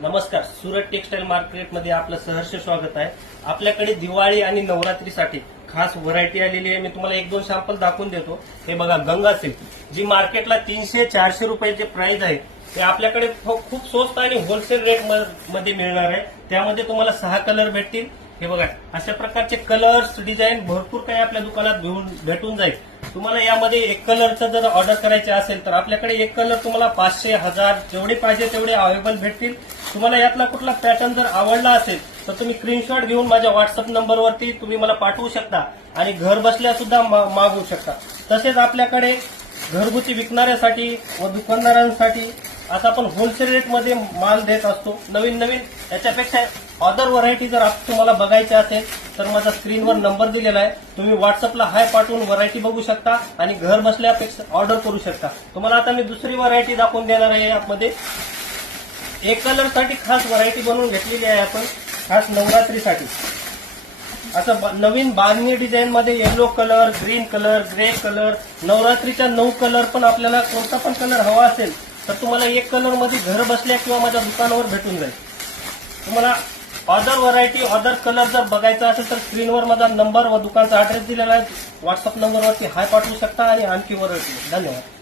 नमस्कार, सुरत टेक्सटाईल मार्केटमध्ये आपलं सहर्ष स्वागत आहे। आपल्याकडे दिवाळी आणि नवरात्रीसाठी खास व्हरायटी आलेली आहे। मी तुम्हाला एक दोन सॅम्पल दाखवून देतो। हे बघा, गंगा सिल्क जी मार्केटला 300-400 रुपयाचे प्राइस आहे, ते आपल्याकडे खूप स्वस्त आणि होलसेल रेट मध्ये मिळणार आहे। त्यामध्ये तुम्हाला 6 कलर भेटतील। हे बघा, अशा प्रकारचे कलर्स डिझाईन भरपूर काही आपल्या दुकानात भेटून जाईल। तुम्हाला यामध्ये एक कलरचं जर ऑर्डर करायचे असेल तर आपल्याकडे एक कलर तुम्हाला 500, 1000 जेवढे पाहिजे तेवढे अवेलेबल भेटतील। तुम्हाला यातला कुठला पॅटर्न जर आवडला असेल तर तुम्ही स्क्रीनशॉट घेऊन माझ्या व्हॉट्सअप नंबरवरती तुम्ही मला पाठवू शकता आणि घर बसल्या सुद्धा मागवू शकता। तसेच आपल्याकडे घरगुती विकणाऱ्यासाठी व दुकानदारांसाठी आता आपण होलसेल रेटमध्ये माल देत असतो। नवीन नवीन याच्यापेक्षा अदर व्हरायटी जर तुम्हाला बघायची असेल तर माझा स्क्रीनवर नंबर दिलेला आहे, तुम्ही व्हॉट्सअपला हाय पाठवून व्हरायटी बघू शकता आणि घर बसल्यापेक्षा ऑर्डर करू शकता। तुम्हाला आता मी दुसरी व्हरायटी दाखवून देणार आहे। यामध्ये एक कलर साठी खास व्हरायटी बनवून घेतलेली आहे आपण, खास नवरात्रीसाठी। असं नवीन बांधणी डिझाईन मध्ये yellow colour, green colour, grey colour, नवरात्रीच्या 9 कलर पण आपल्याला कोणता पण कलर हवा असेल तर तुम्हाला एक कलर मध्ये घर बसल्या किंवा माझ्या दुकानावर भेटून जाईल। तुम्हाला अदर व्हरायटी अदर कलर जर बघायचा असेल तर स्क्रीनवर माझा नंबर व दुकानचा ऍड्रेस दिलेला आहे, व्हॉट्सअप नंबरवरती हाय पाठवू शकता आणि आणखी व्हरायटी। धन्यवाद।